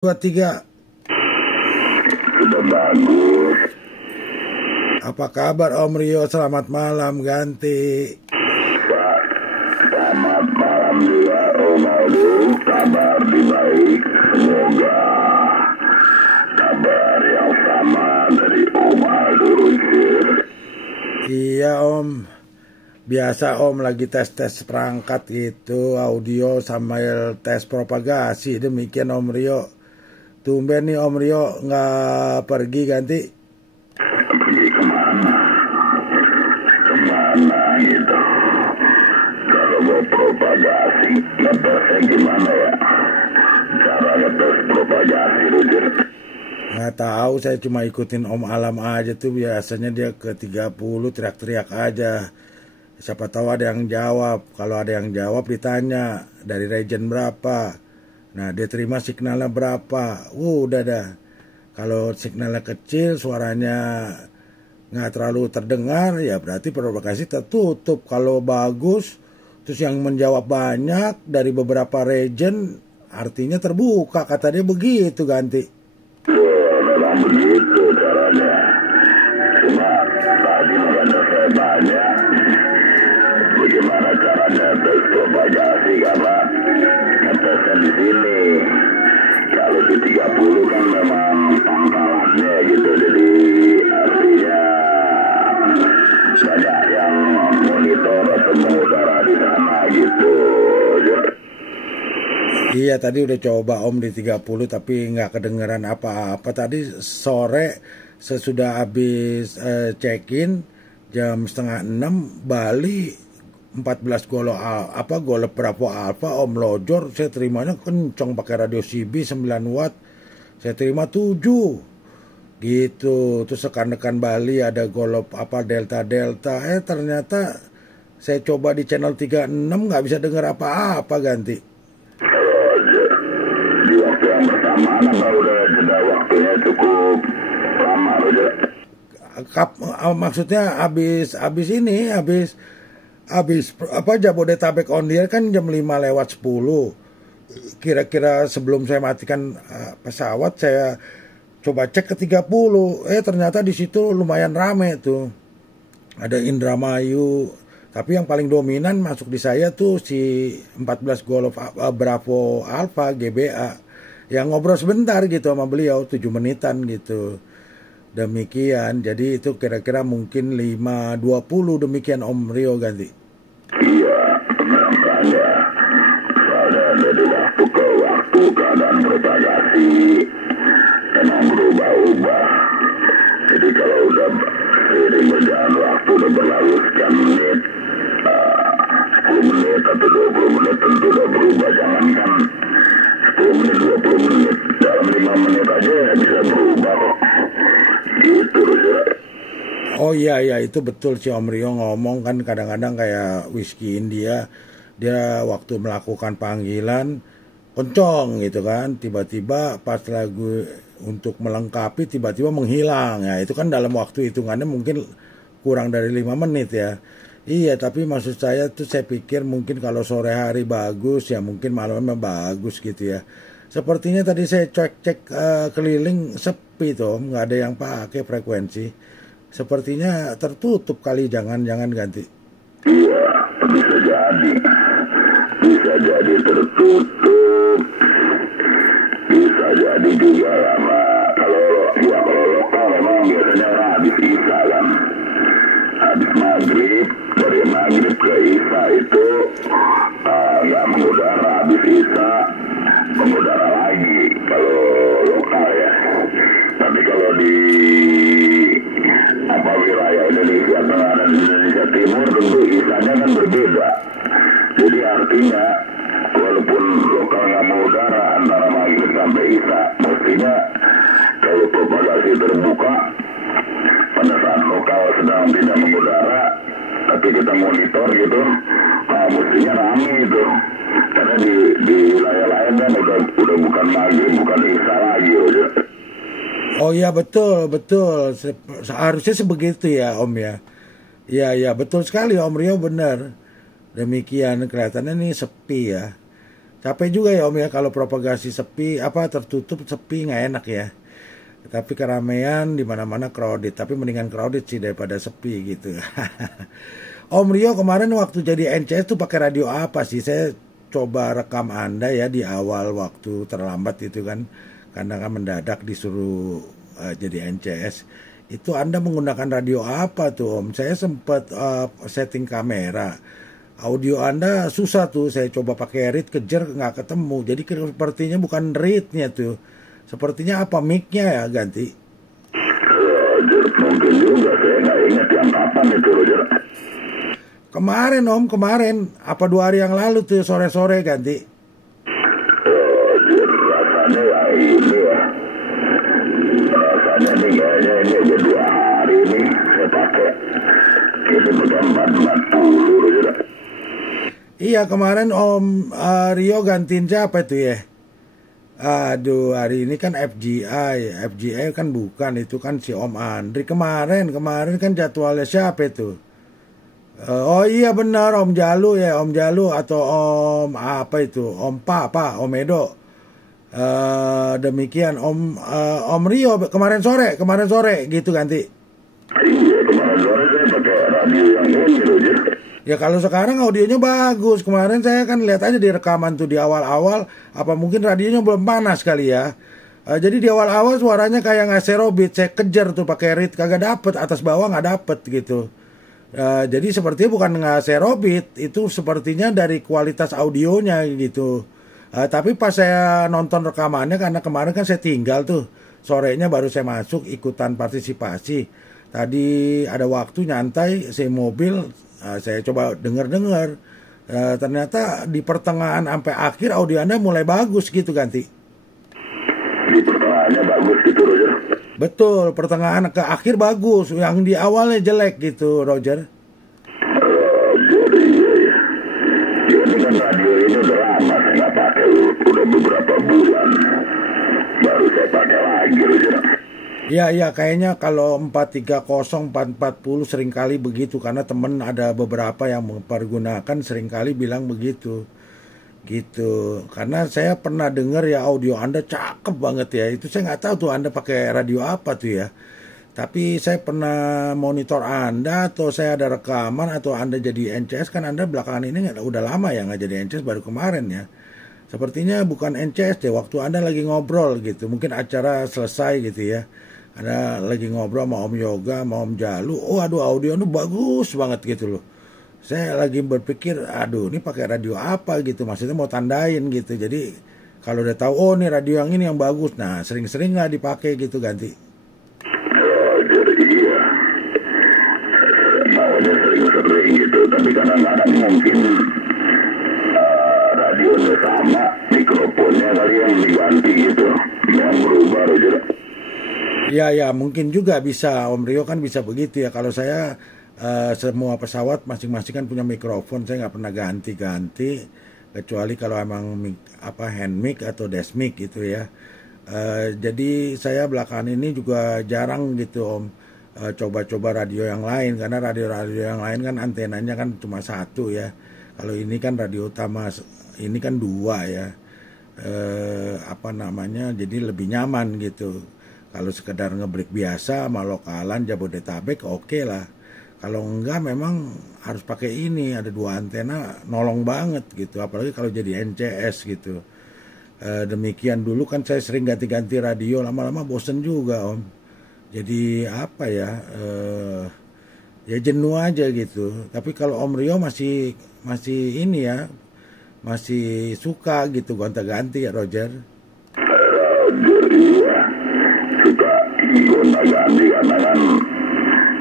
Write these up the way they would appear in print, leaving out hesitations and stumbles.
Dua, tiga. Sudah bagus. Apa kabar Om Rio? Selamat malam ganti. Pak, selamat malam juga Om Aldo. Kabar di baik. Semoga kabar yang sama dari Om Aldo Runsir. Iya Om. Biasa Om lagi tes perangkat gitu, audio sambil tes propagasi. Demikian Om Rio. Tumben nih Om Rio nggak pergi ganti. Pergi kemana? Kemana gitu? Kalau mau propagasi, ngetesnya gimana ya? Cara ngetes propagasi Runsir? Nggak tahu, saya cuma ikutin Om Alam aja tuh. Biasanya dia ke 30 teriak-teriak aja. Siapa tahu ada yang jawab. Kalau ada yang jawab ditanya dari region berapa. Nah dia terima signalnya berapa. Udah dah. Kalau signalnya kecil, suaranya nggak terlalu terdengar, ya berarti provokasi tertutup. Kalau bagus, terus yang menjawab banyak dari beberapa region, artinya terbuka. Kata dia begitu ganti. Memang begitu caranya. Cuma tadi makanya saya tanya bagaimana caranya tes propagasi, karena ngetesnya di sini. Kalau di 30 kan memang pangkalannya gitu, jadi artinya banyak yang monitor atau mengudara di sana gitu. Iya tadi udah coba Om di 30 tapi nggak kedengeran apa-apa. Tadi sore sesudah habis check-in jam 5:30 Bali 14 golep Bravo Alpha Om lojor. Saya terimanya kenceng pakai radio CB 9 watt. Saya terima 7 gitu. Terus rekan-rekan Bali ada golep Delta. Ternyata saya coba di channel 36 nggak bisa denger apa-apa ganti. Di waktu yang bersamaan atau udah jeda waktunya cukup lama aja? Maksudnya habis Jabodetabek on the air kan jam 5:10. Kira-kira sebelum saya matikan pesawat saya coba cek ke 30. Ternyata di situ lumayan rame tuh. Ada Indramayu. Tapi yang paling dominan masuk di saya tuh si 14 Golf Bravo Alpha GBA. Yang ngobrol sebentar gitu sama beliau 7 menitan gitu. Demikian. Jadi itu kira-kira mungkin 5:20 demikian Om Rio ganti. Iya, makanya soalnya dari waktu ke waktu keadaan propagasi memang berubah-ubah. Jadi kalau udah seiring berjalan waktu udah berlalu sekian menit, 10 menit atau 20 menit tentu udah berubah. Jangankan 10 menit, 20 menit, dalam 5 menit aja ya bisa berubah kok. Gitu Runsir. Oh iya itu betul si Om Rio ngomong kan kadang-kadang kayak Whisky India. Dia waktu melakukan panggilan kencong gitu kan. Tiba-tiba pas lagu untuk melengkapi tiba-tiba menghilang. Ya itu kan dalam waktu hitungannya mungkin kurang dari 5 menit ya. Iya tapi maksud saya tuh saya pikir mungkin kalau sore hari bagus ya mungkin malamnya bagus gitu ya. Sepertinya tadi saya cek keliling sepi tuh, nggak ada yang pakai frekuensi. Sepertinya tertutup kali, jangan ganti. Iya, bisa jadi. Bisa jadi tertutup. Bisa jadi juga karena kalau lokal memang biasanya habis Isya kan. Habis maghrib, dari maghrib ke Isya itu nggak mengudara. Habis Isya mengudara lagi kalau lokal ya. Tapi kalau di wilayah Indonesia Tengah dan Indonesia Timur tentu Isyanya kan berbeda. Jadi artinya walaupun lokal nggak mengudara antara maghrib sampai Isya, mestinya kalau propagasi terbuka pada saat lokal sedang tidak mengudara tapi kita monitor gitu, mestinya ramai itu. Karena di wilayah lain kan udah bukan maghrib, bukan Isya lagi udah. Oh iya betul. Seharusnya sebegitu ya Om ya. Iya betul sekali Om Rio benar. Demikian kelihatannya nih sepi ya. Capek juga ya Om ya kalau propagasi sepi, apa tertutup sepi nggak enak ya. Tapi keramaian di mana-mana crowded, tapi mendingan crowded sih daripada sepi gitu. Om Rio kemarin waktu jadi NCS tuh pakai radio apa sih? Saya coba rekam Anda ya di awal waktu terlambat itu kan, karena kan mendadak disuruh jadi NCS. Itu Anda menggunakan radio apa tuh Om? Saya sempat setting kamera. Audio Anda susah tuh, saya coba pakai read kejar nggak ketemu. Jadi sepertinya bukan readnya tuh. Sepertinya apa mic-nya ya ganti? Roger, mungkin juga saya nggak ingat yang kapan itu Roger. Kemarin Om, kemarin. Apa 2 hari yang lalu tuh sore-sore ganti? Roger, rasanya ya ini ya. Rasanya nih kayaknya ini udah 2 hari nih saya pakai. Itu udah 440 Roger. Iya kemarin Om Rio gantiin siapa itu ya? Aduh hari ini kan FGI kan bukan, itu kan si Om Andri. Kemarin kan jadwalnya siapa itu? Oh iya benar Om Jalu ya, Om Jalu atau Om apa itu? Om Om Edo. Demikian Om Rio kemarin sore gitu ganti. Iya kemarin sore saya pakai radio yang ini Roger. Ya kalau sekarang audionya bagus. Kemarin saya kan lihat aja di rekaman tuh di awal-awal. Apa mungkin radionya belum panas kali ya. Jadi di awal-awal suaranya kayak nggak serobit. Saya kejar tuh pakai read kagak dapet. Atas bawah nggak dapet gitu. Jadi sepertinya bukan nggak serobit. Itu sepertinya dari kualitas audionya gitu. Tapi pas saya nonton rekamannya, karena kemarin kan saya tinggal tuh. Sorenya baru saya masuk ikutan partisipasi. Tadi ada waktu nyantai, saya mobil. Saya coba dengar. Ternyata di pertengahan sampai akhir audio Anda mulai bagus gitu ganti. Di pertengahannya bagus gitu Roger. Betul, pertengahan ke akhir bagus. Yang di awalnya jelek gitu Roger. Roger iya ya. Ini kan radio ini udah lama saya nggak pakai. Udah beberapa bulan. Baru saya pakai lagi Roger. Iya, kayaknya kalau 430, 440 seringkali begitu. Karena temen ada beberapa yang mempergunakan seringkali bilang begitu. Gitu. Karena saya pernah dengar ya audio Anda cakep banget ya. Itu saya nggak tahu tuh Anda pakai radio apa tuh ya. Tapi saya pernah monitor Anda atau saya ada rekaman atau Anda jadi NCS. Kan Anda belakangan ini udah lama ya nggak jadi NCS, baru kemarin ya. Sepertinya bukan NCS deh. Waktu Anda lagi ngobrol gitu. Mungkin acara selesai gitu ya. Ada lagi ngobrol sama Om Yoga, sama Om Jalu. Oh aduh audio itu bagus banget gitu loh. Saya lagi berpikir, aduh ini pakai radio apa gitu. Maksudnya mau tandain gitu. Jadi kalau udah tahu, oh nih radio yang ini yang bagus. Nah sering-sering nggak dipakai gitu ganti. Jadi iya. Maunya sering-sering gitu. Tapi kadang-kadang mungkin radionya sama, mikrofonnya kali yang diganti gitu. Yang berubah Roger. Ya mungkin juga bisa Om Rio kan bisa begitu ya. Kalau saya semua pesawat masing-masing kan punya mikrofon, saya nggak pernah ganti-ganti kecuali kalau emang hand mic atau desk mic gitu ya. Jadi saya belakangan ini juga jarang gitu Om coba-coba radio yang lain, karena radio-radio yang lain kan antenanya kan cuma 1 ya. Kalau ini kan radio utama ini kan 2 ya. Jadi lebih nyaman gitu. Kalau sekedar ngebreak biasa sama lokalan Jabodetabek oke lah. Kalau enggak memang harus pakai ini, ada 2 antena nolong banget gitu. Apalagi kalau jadi NCS gitu. Demikian dulu kan saya sering ganti-ganti radio, lama-lama bosen juga Om. Jadi apa ya, ya jenuh aja gitu. Tapi kalau Om Rio masih ini ya, masih suka gitu gonta-ganti ya Roger. Roger iya. Suka gonta-ganti karena kan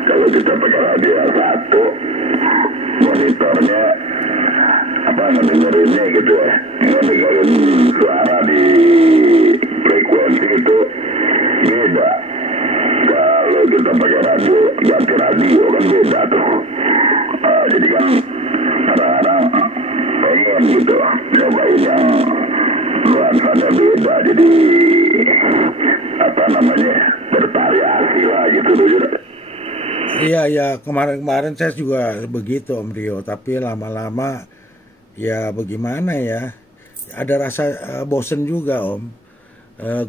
kalau kita pakai radio yang 1 monitornya ngedengerinnya gitu ya, ngedengerin suara di frekuensi itu beda. Kalau kita pakai radio, ganti radio kan beda tuh. Jadi kan kadang-kadang pengen gitu nyobain yang nuansanya beda, jadi bervariasi lah gitu tuh. Iya, kemarin saya juga begitu Om Rio, tapi lama-lama ya bagaimana ya. ada rasa bosen juga Om.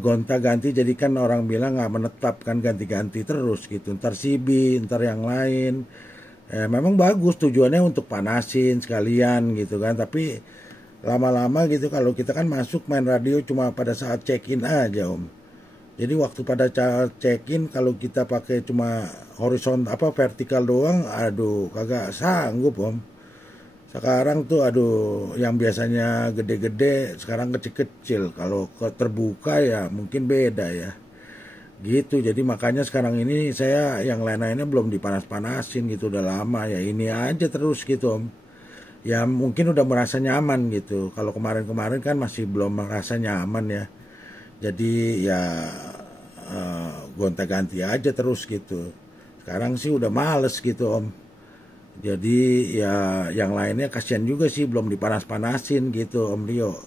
Gonta-ganti, jadi kan orang bilang nggak menetap kan, ganti-ganti terus gitu, ntar CB, ntar yang lain. Memang bagus tujuannya untuk panasin sekalian gitu kan, tapi lama-lama gitu kalau kita kan masuk main radio cuma pada saat check-in aja Om. Jadi waktu pada check-in kalau kita pakai cuma vertikal doang, aduh kagak sanggup Om. Sekarang tuh aduh yang biasanya gede-gede sekarang kecil-kecil. Kalau terbuka ya mungkin beda ya. Gitu, jadi makanya sekarang ini saya yang lain-lainnya belum dipanas-panasin gitu, udah lama ya ini aja terus gitu Om. Ya mungkin udah merasa nyaman gitu. Kalau kemarin-kemarin kan masih belum merasa nyaman ya. Jadi ya gonta-ganti aja terus gitu. Sekarang sih udah males gitu Om. Jadi ya yang lainnya kasihan juga sih belum dipanas-panasin gitu Om Rio.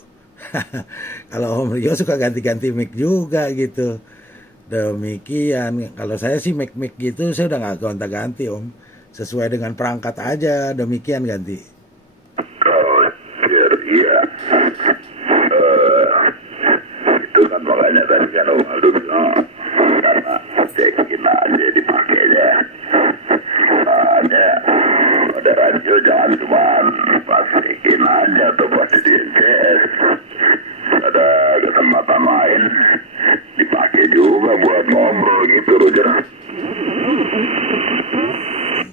Kalau Om Rio suka ganti-ganti mic juga gitu. Demikian, kalau saya sih mic gitu saya udah nggak gonta-ganti Om. Sesuai dengan perangkat aja, demikian ganti. Kalau iya, itu kan makanya tadi kan Om Aldo bilang karena cekin aja dipakainya. Hanya pada radio jangan cuma pas cekin aja atau pas di NCS. Ada kesempatan lain dipakai juga buat ngobrol gitu Roger.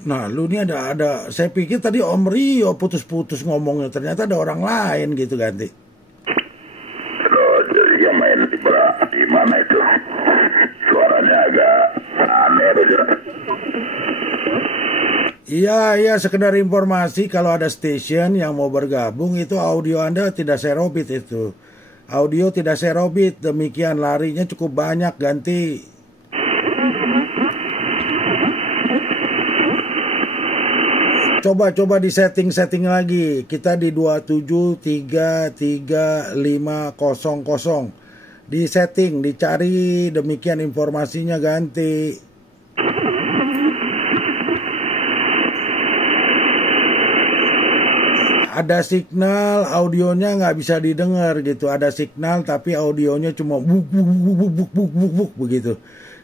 Nah lu ini ada saya pikir tadi Om Rio putus-putus ngomongnya, ternyata ada orang lain gitu ganti. Roger yang main di mana itu? Suaranya agak aneh Roger. Iya, sekedar informasi kalau ada station yang mau bergabung itu audio Anda tidak serobit itu. Audio tidak serobit, demikian larinya cukup banyak ganti. Coba di setting lagi. Kita di 2733500. Di setting, dicari demikian informasinya ganti. Ada signal, audionya nggak bisa didengar gitu. Ada signal tapi audionya cuma buk begitu.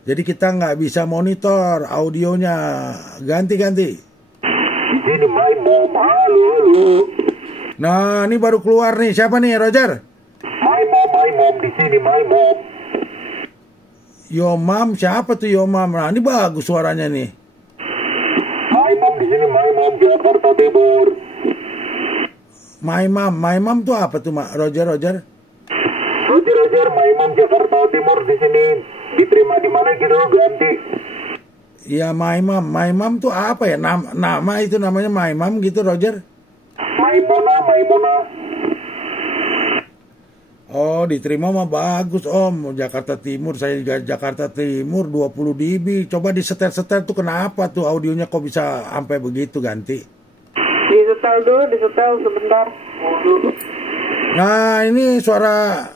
Jadi kita nggak bisa monitor audionya. Ganti. Di sini My Mom, halo. Nah, ini baru keluar nih. Siapa nih, Roger? My Mom, di sini My Mom. Yo Mam, siapa tuh Yo Mam? Nah, ini bagus suaranya nih. My Mom, di sini My Mom, Jakarta Timur. My Mom tuh apa tuh, Mak? Roger. Roger, My Mom, Jakarta Timur di sini. Diterima di mana gitu, ganti. Ya, My Mom tuh apa ya? Nama itu namanya My Mom gitu, Roger? Maimuna. Oh, diterima mah bagus, Om. Jakarta Timur, saya juga Jakarta Timur 20 dB. Coba disetel tuh kenapa tuh audionya kok bisa sampai begitu ganti? Disetel sebentar. Nah, ini suara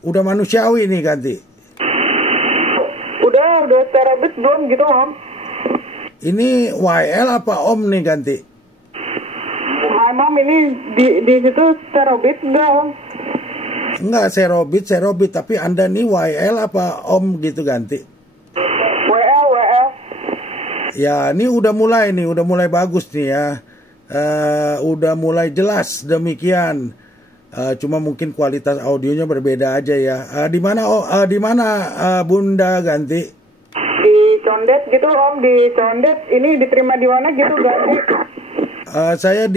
udah manusiawi nih ganti. Udah terabit belum gitu Om? Ini YL apa Om nih ganti? Mam ini di situ terabit enggak Om? Enggak, serobit, tapi Anda nih YL apa Om gitu ganti? WL. Ya, ini udah mulai bagus nih ya. Udah mulai jelas demikian. Cuma mungkin kualitas audionya berbeda aja ya. Di mana Bunda ganti? Di Condet gitu Om, di Condet. Ini diterima di mana gitu ganti? Saya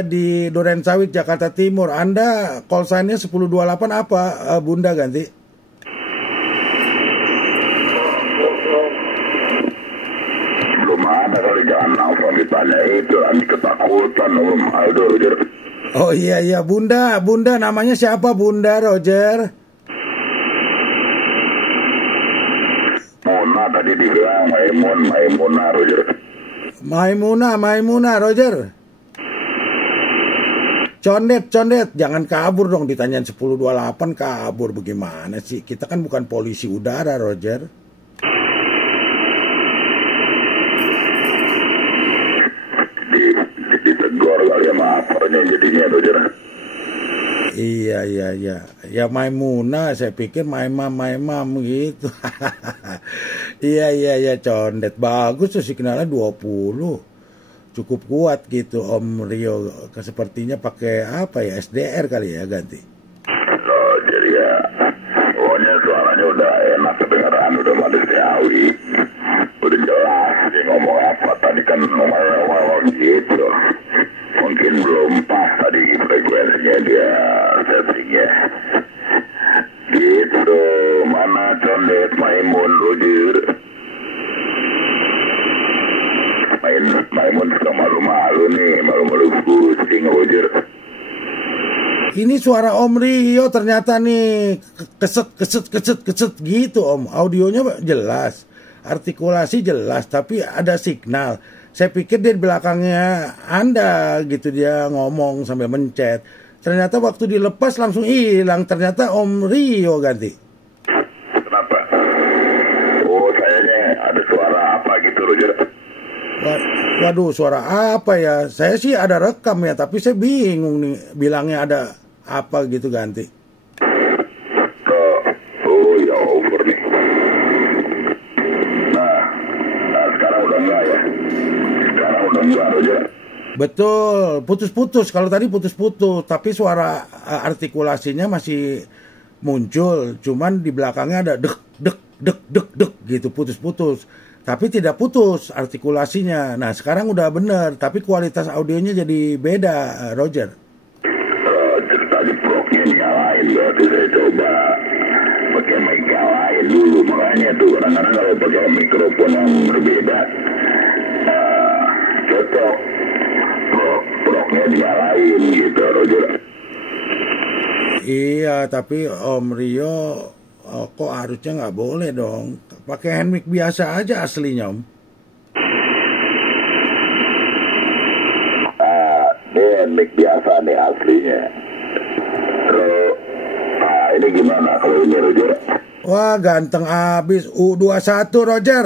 di Duren Sawit Jakarta Timur. Anda call sign-nya 1028 apa Bunda ganti? Kalau jangan langsung ditanya itu, nanti ketakutan Om Aldo Roger. Oh iya Bunda namanya siapa Bunda Roger? Mona tadi dibilang Maimuna Roger. Maimuna Roger. Condet, jangan kabur dong, ditanyain 1028 kabur bagaimana sih? Kita kan bukan polisi udara Roger. Ditegur kali ya maaf jadinya Roger. Iya, iya, iya. Ya Maimunah, saya pikir Maimam gitu. Iya, iya, iya, condet. Bagus tuh signalnya 20. Cukup kuat gitu Om Rio. Sepertinya pakai apa ya, SDR kali ya ganti. Oh, jadi ya, pokoknya suaranya udah enak kedengeran, udah manusiawi. Udah jelas dia ngomong apa. Tadi kan ngomong gitu. Mungkin belum pas tadi frekuensinya dia settingnya. Gitu, mana condet Maimun Roger. Maimun suka malu-malu nih, malu-malu pusing Roger. Ini suara Om Rio ternyata nih keset gitu Om. Audionya jelas, artikulasi jelas, tapi ada signal. Saya pikir dia di belakangnya Anda gitu, dia ngomong sambil mencet. Ternyata waktu dilepas langsung hilang. Ternyata Om Rio ganti. Kenapa? Oh, kayaknya ada suara apa gitu Roger. Waduh, suara apa ya? Saya sih ada rekam ya, tapi saya bingung nih bilangnya ada apa gitu ganti. Oh ya, over nih. Nah, sekarang udah enggak ya? Sekarang udah enggak Roger. Betul, putus-putus. Kalau tadi putus-putus, tapi suara artikulasinya masih muncul. Cuman di belakangnya ada dek gitu, putus-putus. Tapi tidak putus artikulasinya. Nah, sekarang udah bener, tapi kualitas audionya jadi beda, Roger. Roger, tadi proknya nyalain, berarti saya coba pakai mic yang lain dulu. Makanya tuh, kadang-kadang kalau pakai mikrofon yang berbeda, cocok. Proknya dinyalain gitu, Roger. Iya, tapi Om Rio kok harusnya nggak boleh dong. Pakai hand mic biasa aja aslinya, Om. Ini hand mic biasa nih aslinya. Terus, ini gimana kalau ini, Roger? Wah, ganteng abis. U21, Roger.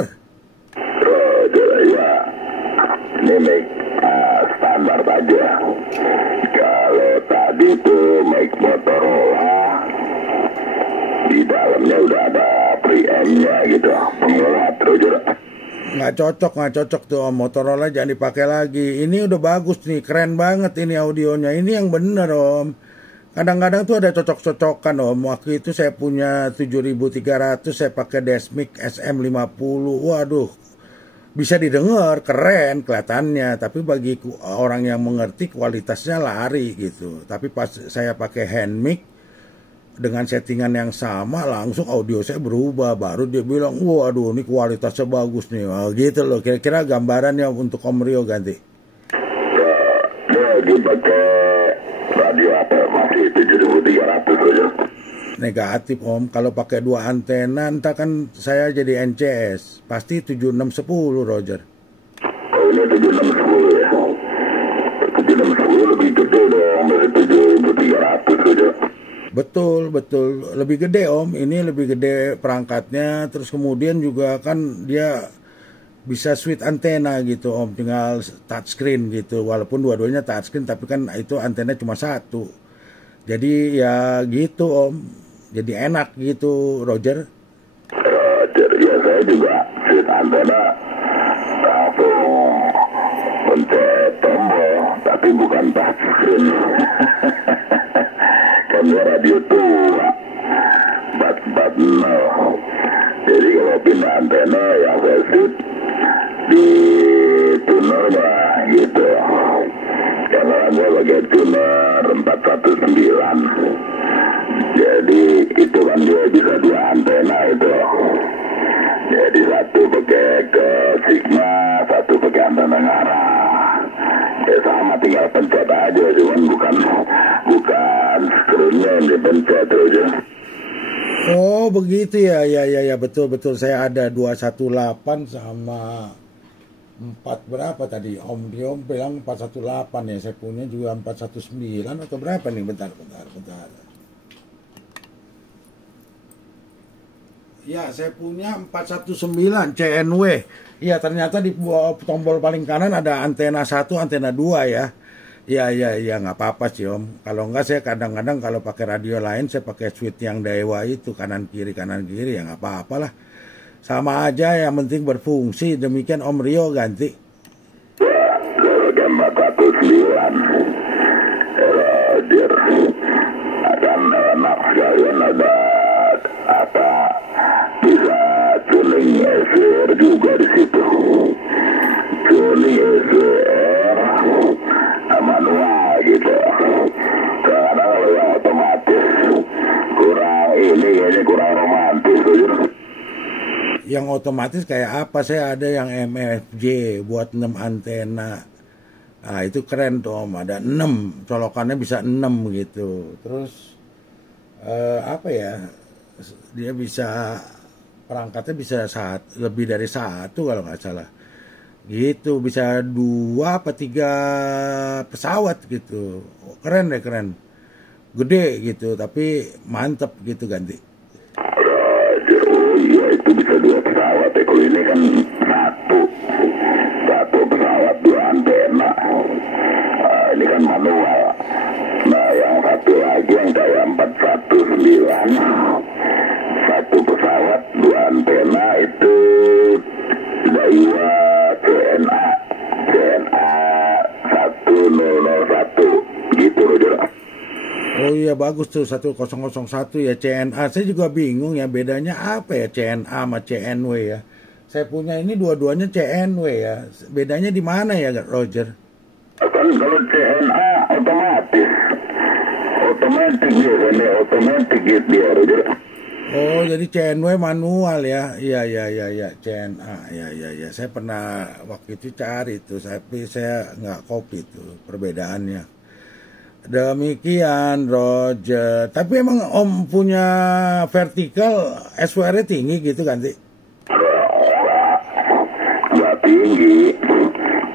Roger, ya. Ini mic standar aja. Kalau tadi tuh mic Motorola, di dalamnya udah ada preamp-nya gitu, penguat Roger. Nggak cocok tuh Om. Motorola jangan dipakai lagi. Ini udah bagus nih, keren banget ini audionya. Ini yang bener Om. Kadang-kadang tuh ada cocok-cocokan Om. Waktu itu saya punya 7300, saya pakai Desmic SM50. Waduh, bisa didengar, keren kelihatannya. Tapi bagi orang yang mengerti kualitasnya lari gitu. Tapi pas saya pakai hand mic dengan settingan yang sama, langsung audio saya berubah. Baru dia bilang, waduh ini kualitasnya bagus nih. Wah, gitu loh, kira-kira gambarannya untuk Om Rio ganti. Ya, dipakai radio apa? Masih 7300 aja. Negatif Om, kalau pakai 2 antena, entah kan saya jadi NCS. Pasti 7610 Roger. Oh, ini 7610 ya? 7610 lebih gede dong dari 7300 aja. Betul, lebih gede Om. Ini lebih gede perangkatnya. Terus kemudian juga kan dia bisa switch antena gitu Om. Tinggal touchscreen gitu. Walaupun dua-duanya touchscreen, tapi kan itu antena cuma satu. Jadi ya gitu Om. Jadi enak gitu Roger. Roger, ya saya juga switch antena langsung pencet tombol. Tapi bukan touchscreen. Kan radio tua, but no. Jadi kalau pindah antena ya versi di tuner lah gitu. Kalau gue pakai tuner 419, jadi itu kan dia bisa 2 antena itu. Jadi satu pakai ke Sigma, satu pakai antena ngarah. Ya sama, tinggal pencet aja, cuman bukan screen-nya yang dipencet aja. Oh begitu ya, ya betul saya ada 218 sama 4 berapa tadi Om Rio bilang 418 ya, saya punya juga 419 atau berapa nih, bentar. Ya saya punya 419 CNW. Iya ternyata di tombol paling kanan ada antena 1, antena 2 ya. Ya, nggak apa-apa sih Om. Kalau nggak saya kadang-kadang kalau pakai radio lain saya pakai switch yang Dewa itu kanan kiri ya nggak apa-apa lah. Sama aja yang penting berfungsi. Demikian Om Rio ganti. Ya, kalau jam 49 dia akan enak sekalian ada apa bisa tuning SWR juga di situ. Tuning SWR manual gitu. Karena kalau yang otomatis kurang ini kurang romantis. Yang otomatis kayak apa? Saya ada yang MFJ buat 6 antena. Nah itu keren tuh Om. Ada 6, colokannya bisa 6 gitu. Terus apa ya? Dia bisa perangkatnya bisa lebih dari 1 kalau nggak salah. Gitu bisa 2 apa 3 pesawat gitu. Keren deh, keren. Gede gitu tapi mantep gitu ganti. Iya itu bisa 2 pesawat ya. Kalau ini kan satu pesawat 2 antena. Ini kan manual. Nah yang satu lagi yang kayak 419 satu pesawat 2 antena itu Daiwa CNA 1001 gitu loh. Oh iya bagus tuh 1001 ya CNA. Saya juga bingung ya bedanya apa ya CNA sama CNW ya. Saya punya ini dua-duanya CNW ya. Bedanya di mana ya Roger? Kan kalau CNA otomatis gitu dia Roger. Oh jadi CNW manual ya. Iya CNA ya. Saya pernah waktu itu cari itu tapi saya nggak copy tuh perbedaannya. Demikian Roger. Tapi emang Om punya vertikal SWR-nya tinggi gitu kan sih? Nggak tinggi.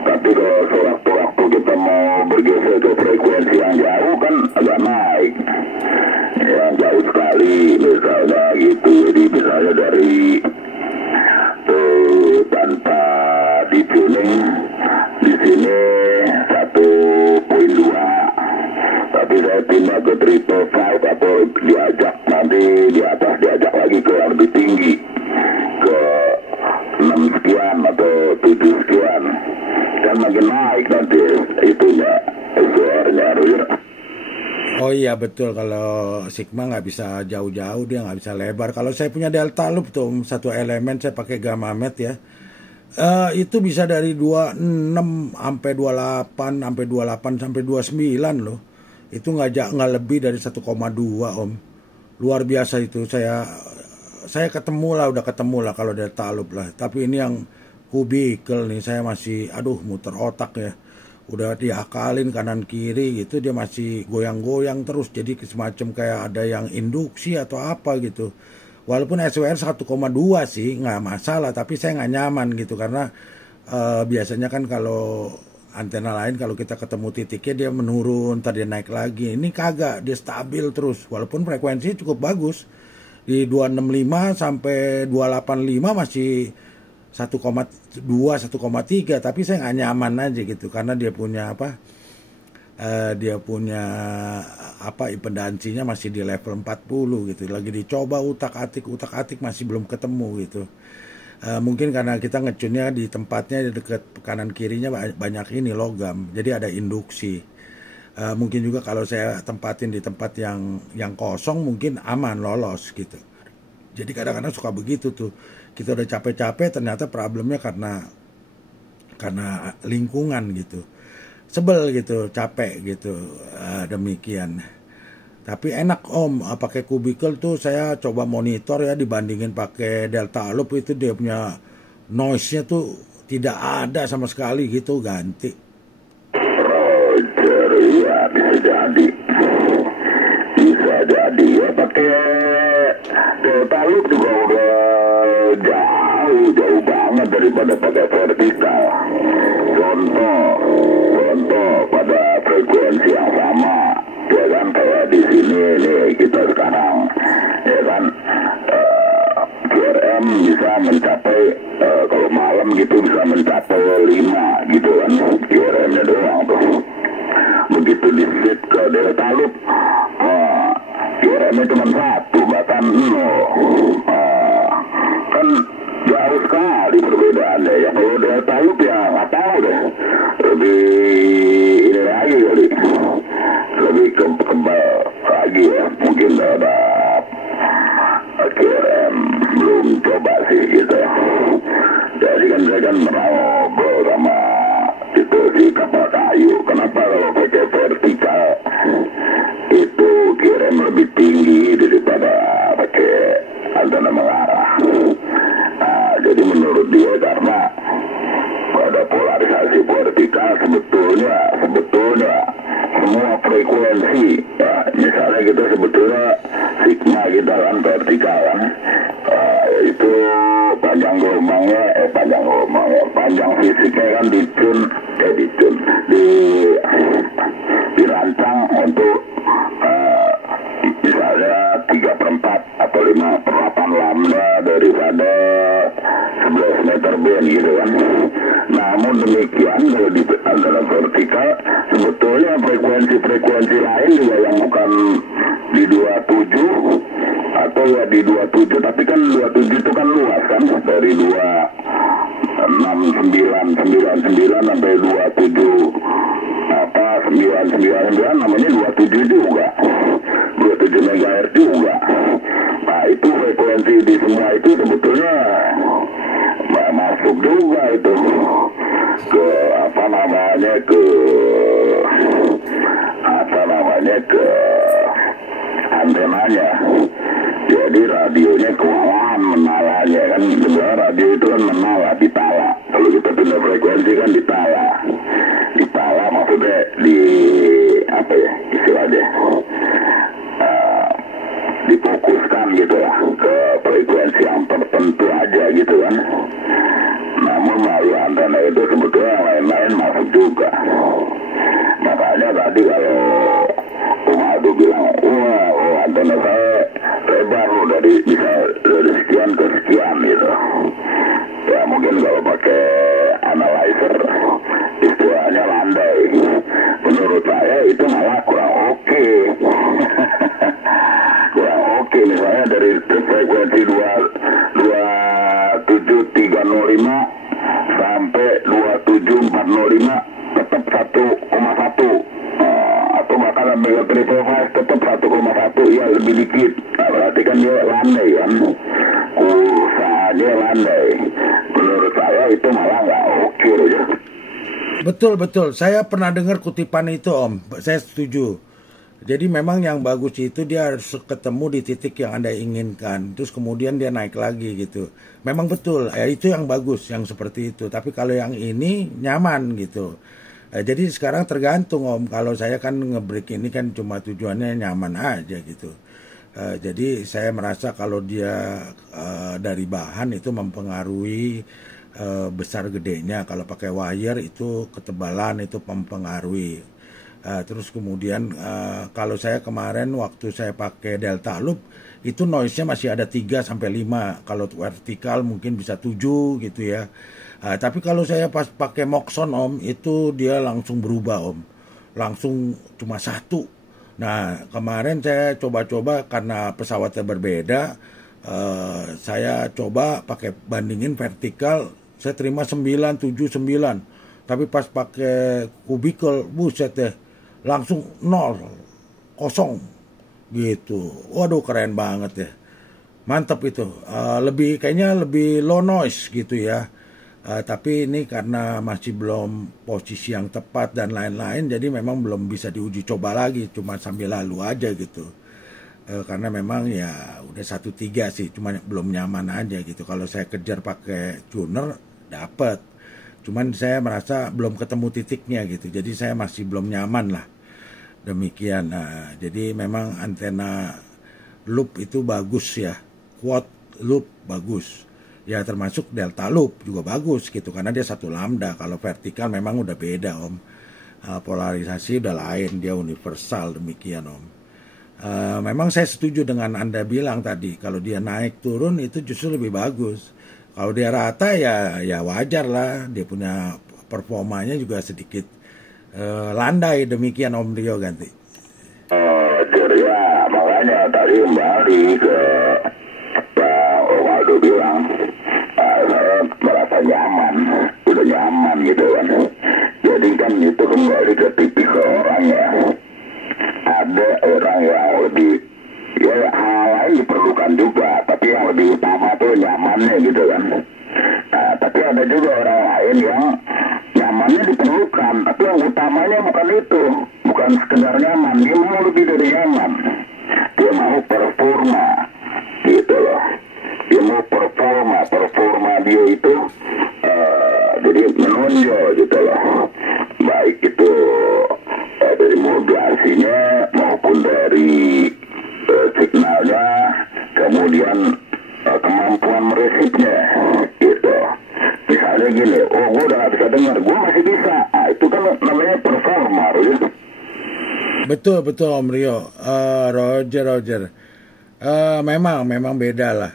Tapi kalau sewaktu-waktu kita mau bergeser ke frekuensi yang jauh kan agak naik. Yang jauh sekali misalnya gitu. Jadi misalnya dari tanpa di tuning di sini 1.2. Tapi saya pindah ke 3.5 atau diajak nanti di atas diajak lagi ke yang lebih tinggi ke 6 sekian atau 7 sekian kan makin naik nanti itunya SWR-nya. Oh iya betul kalau Sigma nggak bisa jauh-jauh dia nggak bisa lebar. Kalau saya punya Delta Loop tuh satu elemen saya pakai Gamma Med ya. Itu bisa dari 26 sampai 28 sampai 28 sampai 29 loh. Itu nggak lebih dari 1,2 Om. Luar biasa itu saya udah ketemu lah kalau Delta Loop lah. Tapi ini yang kubikel nih saya masih muter otak ya. Udah diakalin kanan kiri gitu dia masih goyang-goyang terus jadi semacam kayak ada yang induksi atau apa gitu. Walaupun SWR 1,2 sih nggak masalah tapi saya nggak nyaman gitu karena biasanya kan kalau antena lain kalau kita ketemu titiknya dia menurun, tadi naik lagi. Ini kagak, dia stabil terus walaupun frekuensinya cukup bagus. Di 265 sampai 285 masih 1,2 1,3 tapi saya nggak nyaman aja gitu karena dia punya impedansinya masih di level 40 gitu. Lagi dicoba utak-atik masih belum ketemu gitu. Mungkin karena kita ngecunnya di tempatnya di dekat kanan kirinya banyak ini logam, jadi ada induksi. Mungkin juga kalau saya tempatin di tempat yang kosong mungkin aman lolos gitu. Jadi kadang-kadang suka begitu tuh. Kita udah capek-capek ternyata problemnya karena lingkungan gitu. Sebel gitu, capek gitu. Demikian. Tapi enak Om, pakai kubikel tuh saya coba monitor ya dibandingin pakai Delta Loop itu dia punya noise-nya tuh tidak ada sama sekali gitu ganti. Roger ya bisa jadi ya pakai Delta Loop juga udah jauh banget daripada pakai vertikal. Contoh pada frekuensi yang sama. Ya kan kayak di sini nih kita sekarang ya kan QRM bisa mencapai kalau malam gitu bisa mencapai 5 gitu kan QRM-nya doang tuh. begitu di shift ke delta loop, QRM-nya cuma 1 bahkan 0. Kan jauh sekali perbedaannya ya. Kalau delta loop ya nggak tahu deh, lebih ini lagi kali, lebih kebal lagi ya, mungkin ada QRM belum coba sih gitu. Jadi kan saya kan pernah ngobrol sama itu si kapal kayu, kenapa kalau pakai vertikal itu QRM lebih tinggi daripada pakai antena mengarah. Nah, jadi menurut dia karena pada polarisasi vertikal sebetulnya semua frekuensi ya, misalnya kita sebetulnya sigma kita kan vertikal kan, itu panjang fisiknya kan dirancang untuk misalnya 3/4 atau 5/8 lambda daripada 11 meter band gitu kan. Namun demikian kalau di antara vertikal sebetulnya frekuensi lain juga yang bukan di 27 atau ya di 27, tapi kan 27 itu kan luas kan, dari 699 sampai 27 999 namanya 27 juga, 27 MHz juga. Nah itu frekuensi di semua itu sebetulnya masuk juga itu ke ke antenanya. Jadi radionya kewalahan menalanya kan, sebenarnya radio itu kan menala ditala. Kalau kita pindah frekuensi kan ditala maksudnya di apa ya istilahnya, difokuskan gitu lah ke frekuensi yang tertentu aja gitu kan. Namun melalui antena itu sebetulnya yang lain-lain masuk juga. Makanya tadi kalau Umadu bilang, antena saya lebar loh dari sekian ke sekian gitu. Ya mungkin kalau pakai analyzer istilahnya landai. Menurut saya itu malah kurang oke. Kurang oke, misalnya dari frekuensi 27305 sampai 27405 tetap 1,1, atau bahkan Mega Triple Five tetap 1,1, ya lebih dikit. Nah, berarti kan dia landai kan, usahanya landai. Menurut saya itu malah nggak oke ya. Betul. Saya pernah dengar kutipan itu Om, saya setuju. Jadi memang yang bagus itu dia harus ketemu di titik yang Anda inginkan, terus kemudian dia naik lagi gitu. Memang betul, ya itu yang bagus, yang seperti itu. Tapi kalau yang ini nyaman gitu. Jadi sekarang tergantung Om, kalau saya kan nge-break ini kan cuma tujuannya nyaman aja gitu. Jadi saya merasa kalau dia dari bahan itu mempengaruhi besar gedenya. Kalau pakai wire itu ketebalan itu mempengaruhi. Terus kemudian kalau saya kemarin waktu saya pakai Delta Loop itu noise-nya masih ada 3-5. Kalau vertikal mungkin bisa 7 gitu ya. Tapi kalau saya pas pakai Moxon Om, itu dia langsung berubah Om. Langsung cuma 1. Nah kemarin saya coba-coba karena pesawatnya berbeda. Saya coba pakai bandingin vertikal, saya terima 9, 7, 9. Tapi pas pakai kubikel, buset deh, langsung 0, kosong gitu. Waduh keren banget ya, mantap itu. Kayaknya lebih low noise gitu ya. Tapi ini karena masih belum posisi yang tepat dan lain-lain, jadi memang belum bisa diuji coba lagi, cuma sambil lalu aja gitu. Karena memang ya udah 1.3 sih, cuma belum nyaman aja gitu. Kalau saya kejar pakai tuner dapet, cuman saya merasa belum ketemu titiknya gitu, jadi saya masih belum nyaman lah. Demikian. Nah, jadi memang antena loop itu bagus ya, quad loop bagus ya, termasuk delta loop juga bagus gitu, karena dia 1 lambda. Kalau vertikal memang udah beda Om, polarisasi udah lain, dia universal. Demikian Om. Memang saya setuju dengan Anda bilang tadi, kalau dia naik turun itu justru lebih bagus. Kalau dia rata ya wajar lah, dia punya performanya juga sedikit landai. Demikian Om Rio Ganti. Ya, makanya tadi kembali ke Pak Waldo bilang, saya merasa nyaman, udah nyaman gitu kan. Jadi kan itu kembali ke tipikal orangnya. Ada orang yang lebih, ya hal lain diperlukan juga, tapi yang lebih utama tuh nyamannya gitu kan. Nah, tapi ada juga orang lain yang nyamannya diperlukan, tapi yang utamanya bukan itu, bukan sekedar nyaman, dia mau lebih dari nyaman, dia mau performa, gitu loh. Dia mau performa dia itu, jadi menonjol gitu loh, baik itu dari modulasinya maupun dari signalnya, kemudian kemampuan meresipnya gitu. Misalnya gini, oh gue udah gak bisa dengar, gue masih bisa. Nah, itu kan namanya performa gitu. Betul Om Rio. Roger. Memang beda lah.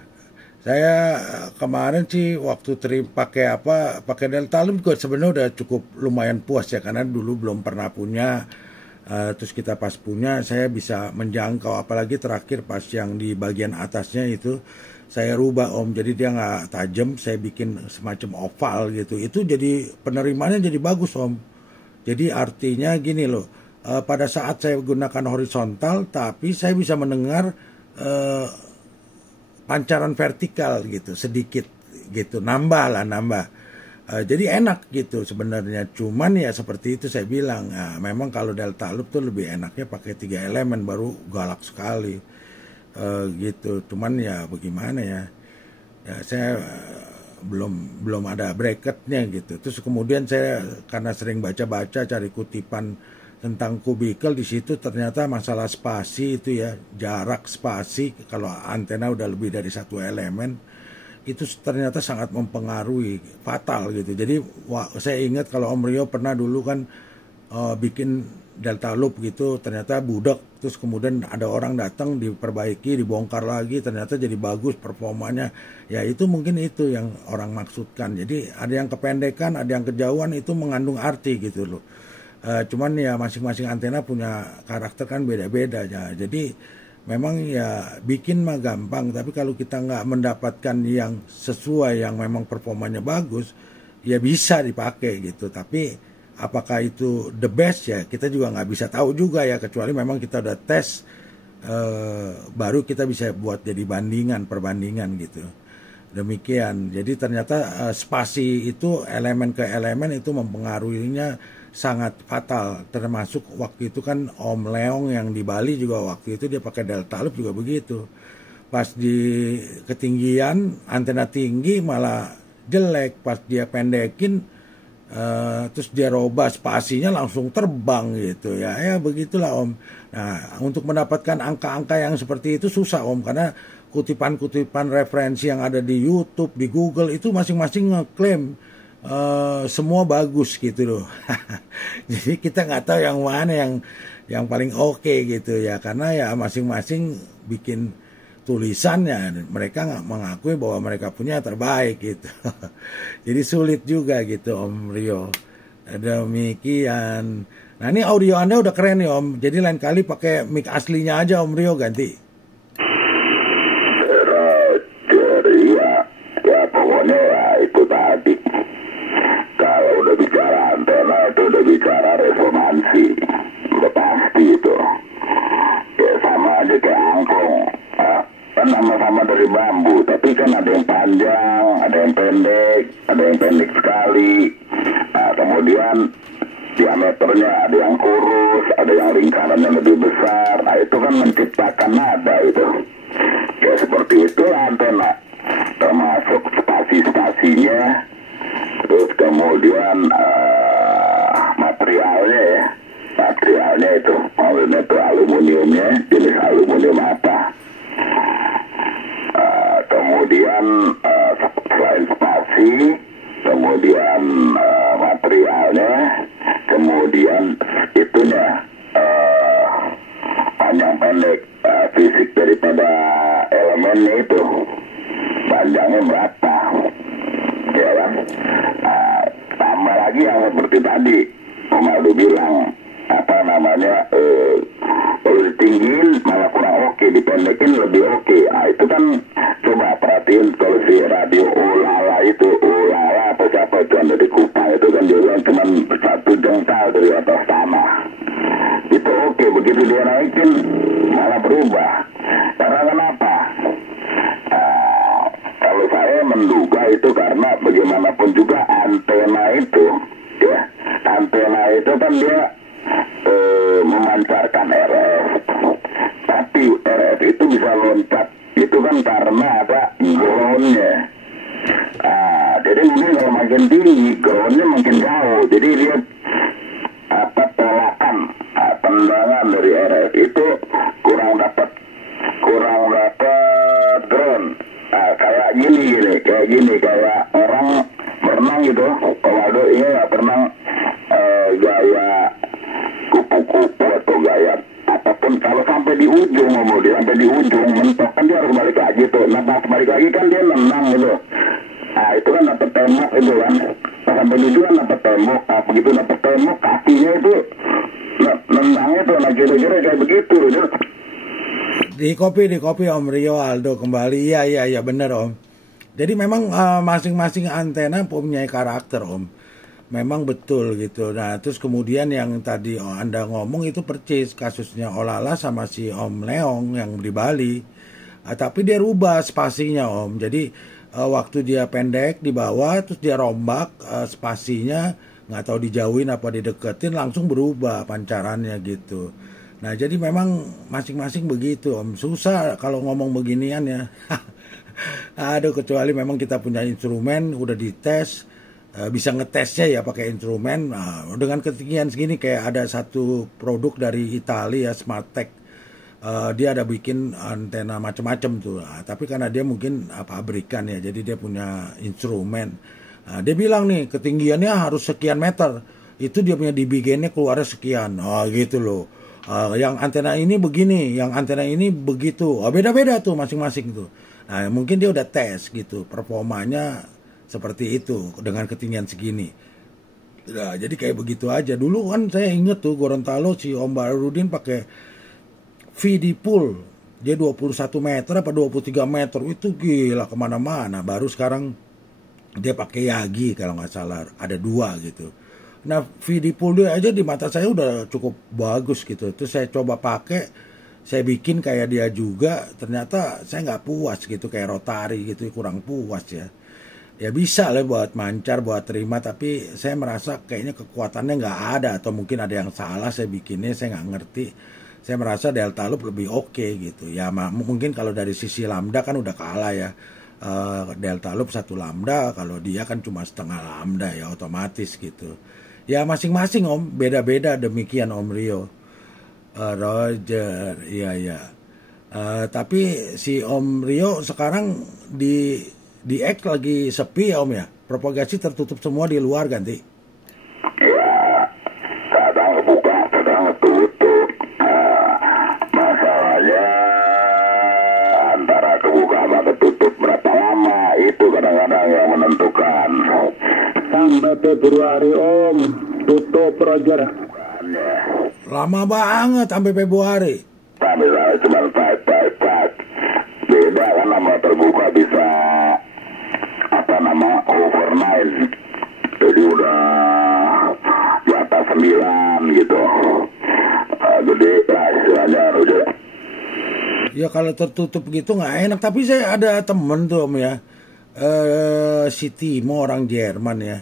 Saya kemarin sih waktu pakai Delta Loop juga sebenarnya udah cukup lumayan puas ya, karena dulu belum pernah punya. Terus kita pas punya, saya bisa menjangkau, apalagi terakhir pas yang di bagian atasnya itu saya rubah Om, jadi dia nggak tajam, saya bikin semacam oval gitu. Itu jadi penerimaannya jadi bagus Om. Jadi artinya gini loh, pada saat saya gunakan horizontal, tapi saya bisa mendengar pancaran vertikal gitu, sedikit gitu, nambah. Jadi enak gitu sebenarnya. Cuman ya seperti itu saya bilang, memang kalau Delta Loop tuh lebih enaknya pakai 3 elemen, baru galak sekali gitu. Cuman ya bagaimana ya saya belum ada bracketnya gitu. Terus kemudian saya karena sering baca cari kutipan tentang kubikel, di situ ternyata masalah spasi itu ya, jarak spasi kalau antena udah lebih dari 1 elemen itu ternyata sangat mempengaruhi, fatal gitu. Jadi saya ingat kalau Om Rio pernah dulu kan bikin Delta Loop gitu, ternyata budak, terus kemudian ada orang datang diperbaiki, dibongkar lagi, ternyata jadi bagus performanya. Ya itu mungkin itu yang orang maksudkan. Jadi ada yang kependekan, ada yang kejauhan, itu mengandung arti gitu loh. Cuman ya masing-masing antena punya karakter kan beda-beda ya. Jadi memang ya bikin mah gampang, tapi kalau kita nggak mendapatkan yang sesuai, yang memang performanya bagus, ya bisa dipakai gitu. Tapi apakah itu the best ya, kita juga nggak bisa tahu juga ya, kecuali memang kita udah tes, baru kita bisa buat jadi perbandingan gitu. Demikian. Jadi ternyata spasi itu elemen ke elemen itu mempengaruhinya sangat fatal, termasuk waktu itu kan Om Leong yang di Bali juga waktu itu dia pakai Delta Loop juga begitu. Pas di ketinggian antena tinggi malah jelek, pas dia pendekin terus dia robah spasinya langsung terbang gitu ya. Ya begitulah Om. Nah, untuk mendapatkan angka-angka yang seperti itu susah Om, karena kutipan-kutipan referensi yang ada di YouTube, di Google itu masing-masing ngeklaim semua bagus gitu loh. Jadi kita nggak tahu yang mana yang paling oke gitu ya, karena ya masing-masing bikin tulisannya, mereka nggak mengakui bahwa mereka punya terbaik gitu. Jadi sulit juga gitu Om Rio. Demikian. Nah ini audio Anda udah keren nih Om, jadi lain kali pakai mic aslinya aja Om Rio ganti. Ya pokoknya ya itu tadi. Kalau udah bicara antena itu udah bicara resonansi, udah pasti itu. Ya sama aja kayak angklung, kan sama-sama dari bambu, tapi kan ada yang panjang, ada yang pendek sekali. Nah, kemudian diameternya ada yang kurus, ada yang lingkarannya lebih besar. Nah itu kan menciptakan nada itu. Ya seperti itulah antena, termasuk spasi-spasinya. Terus kemudian materialnya itu maksudnya itu aluminiumnya, jenis aluminium apa. Kemudian selain spasi, kemudian materialnya, kemudian itunya panjang pendek fisik daripada elemennya itu, panjangnya berapa, ya kan? Tambah lagi yang seperti tadi, Om Aldo bilang apa namanya tinggi malah kurang oke, dipendekin lebih oke. Ah, itu kan coba perhatiin kalau si radio Olala itu, Olala apa siapa itu yang dari Kupang itu kan dia bilang cuma 1 jengkal dari atas tanah. Itu oke, begitu dia naikin malah berubah. Karena kenapa? Kalau saya menduga itu karena bagaimanapun juga antena itu, ya, antena itu kan dia memancarkan RF, tapi RF itu bisa loncat, itu kan karena ada groundnya. Jadi mungkin kalau makin tinggi, groundnya makin jauh, jadi dia tolakan, tendangan dari RF itu kurang dapat ground. Kayak gini, kayak orang berenang gitu. Kalau ini ya berenang gaya kupu-kupu atau gaya apapun, kalau sampai di ujung mentok kan dia harus balik lagi tuh. Nah pas balik lagi kan dia nendang gitu. Itu kan dapat tembok itu kan. Sampai di ujung kan dapat tembok. Begitu dapat tembok kakinya itu nendangnya tuh. Nah kira-kira kayak begitu gitu. Di kopi Om Rio Aldo kembali. Iya bener Om. Jadi memang masing-masing antena punya karakter Om. Memang betul gitu. Nah terus kemudian yang tadi Anda ngomong itu percis kasusnya Olala sama si Om Leong yang di Bali. Tapi dia rubah spasinya Om. Jadi waktu dia pendek di bawah terus dia rombak spasinya, nggak tahu dijauhin apa dideketin, langsung berubah pancarannya gitu. Nah jadi memang masing-masing begitu Om. Susah kalau ngomong beginian ya. Aduh, kecuali memang kita punya instrumen udah dites, bisa ngetesnya ya pakai instrumen. Dengan ketinggian segini kayak ada satu produk dari Italia, Smartech, dia ada bikin antena macam-macam tuh. Tapi karena dia mungkin pabrikan ya, jadi dia punya instrumen. Dia bilang nih ketinggiannya harus sekian meter, itu dia punya dB gain-nya keluarnya sekian. Gitu loh. Yang antena ini begini, yang antena ini begitu. Beda-beda tuh masing-masing tuh. Nah mungkin dia udah tes gitu, performanya seperti itu dengan ketinggian segini. Nah, jadi kayak begitu aja. Dulu kan saya inget tuh Gorontalo si Om Barudin pakai VD pool. Dia 21 meter apa 23 meter. Itu gila kemana-mana. Baru sekarang dia pakai Yagi kalau nggak salah. Ada 2 gitu. Nah VD pool dia aja di mata saya udah cukup bagus gitu. Terus saya coba pakai. Saya bikin kayak dia juga. Ternyata saya nggak puas gitu. Kayak rotari gitu. Kurang puas ya. Ya bisa lah buat mancar, buat terima, tapi saya merasa kayaknya kekuatannya nggak ada, atau mungkin ada yang salah saya bikinnya, saya nggak ngerti. Saya merasa delta loop lebih oke gitu. Ya mungkin kalau dari sisi lambda kan udah kalah ya. Delta loop 1 lambda, kalau dia kan cuma setengah lambda ya otomatis gitu. Ya masing-masing Om, beda-beda demikian Om Rio. Roger, iya. Tapi si Om Rio sekarang di X lagi sepi ya Om ya, propagasi tertutup semua di luar ganti. Ya, kadang buka, kadang tutup. Masalahnya antara kebuka sama ketutup berapa lama itu kadang-kadang yang menentukan. Sampai Februari Om, tutup Roger. Lama banget sampai Februari. Tapi saya cuma 5. Beda kan nama terbuka bisa overnight, jadi udah di atas 9 gitu. Gede lah istilahnya Roger. Ya kalau tertutup gitu nggak enak. Tapi saya ada temen tuh Om ya, si Timo orang Jerman ya.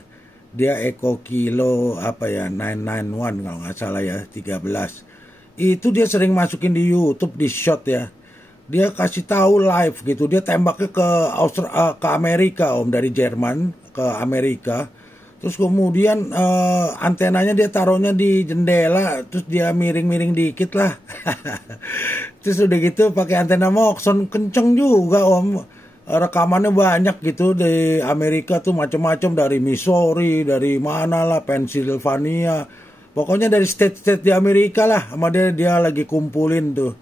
Dia Eko Kilo 991 kalau nggak salah ya, 13. Itu dia sering masukin di YouTube di shot ya. Dia kasih tahu live gitu. Dia tembaknya ke Amerika Om, dari Jerman ke Amerika. Terus kemudian antenanya dia taruhnya di jendela, terus dia miring-miring dikit lah. Terus udah gitu pakai antena Moxon, kenceng juga Om. Rekamannya banyak gitu di Amerika tuh macam-macam, dari Missouri, dari mana lah, Pennsylvania. Pokoknya dari state-state di Amerika lah, sama dia lagi kumpulin tuh.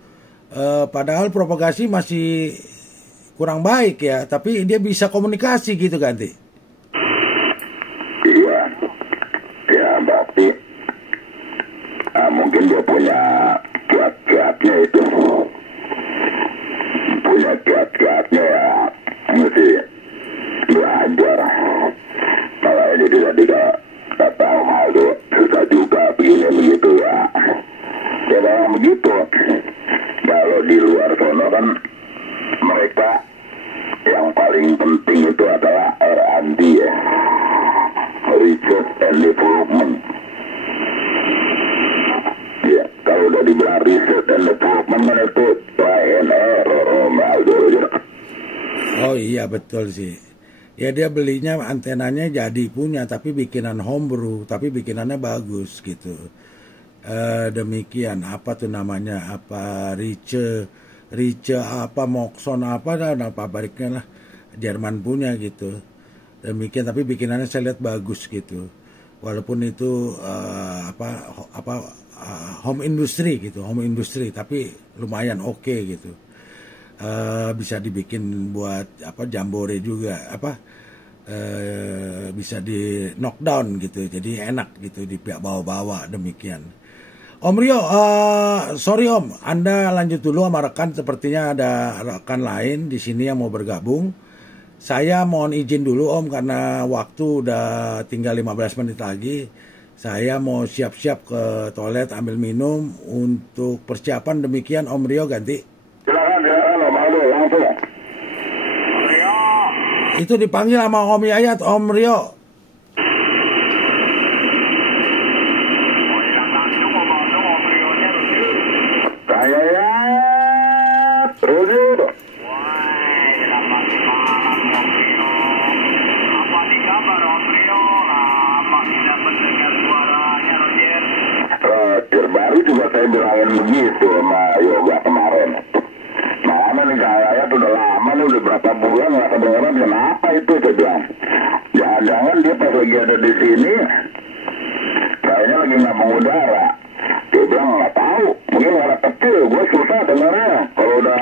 Padahal propagasi masih kurang baik ya, tapi dia bisa komunikasi gitu ganti. Iya, ya berarti belajar. Makanya jadi tidak tahu Aldo, susah juga begini begitu ya. Ya memang begitu. Kalau di luar sana kan mereka yang paling penting itu adalah R&D ya, research and development. Ya, kalau udah dibilang research and development kan itu trial and error, Aldo. Oh iya betul sih. Ya dia belinya antenanya jadi punya, tapi bikinan homebrew, tapi bikinannya bagus gitu. Demikian apa tuh namanya, apa Rice apa Moxon apa dan apa pabriknya lah, Jerman punya gitu. Demikian, tapi bikinannya saya lihat bagus gitu. Walaupun itu home industry gitu, home industry, tapi lumayan oke gitu. Bisa dibikin buat jambore juga, bisa di knockdown gitu, jadi enak gitu di bawa-bawa. Demikian Om Rio. Sorry Om, Anda lanjut dulu sama rekan, sepertinya ada rekan lain di sini yang mau bergabung. Saya mohon izin dulu Om, karena waktu udah tinggal 15 menit lagi. Saya mau siap-siap ke toilet ambil minum untuk persiapan. Demikian Om Rio, ganti. Silakan Om Aldo, langsung. Itu dipanggil sama Om Yayat, Om Rio. Saya ya, Rudy. Selamat malam Om Rio. Apa di kabar Om Rio? Apa tidak mendengar suaranya Roger? Roger, baru juga saya bilangin begitu sama Yoga kemarin. Mana nih saya tuh udah lama nih, udah berapa bulan nggak kedengeran, kenapa itu saya bilang. Jangan-jangan dia pas lagi ada di sini, kayaknya lagi nggak mengudara. Dia bilang nggak tahu, mungkin orang kecil, gue susah dengarnya. Kalau udah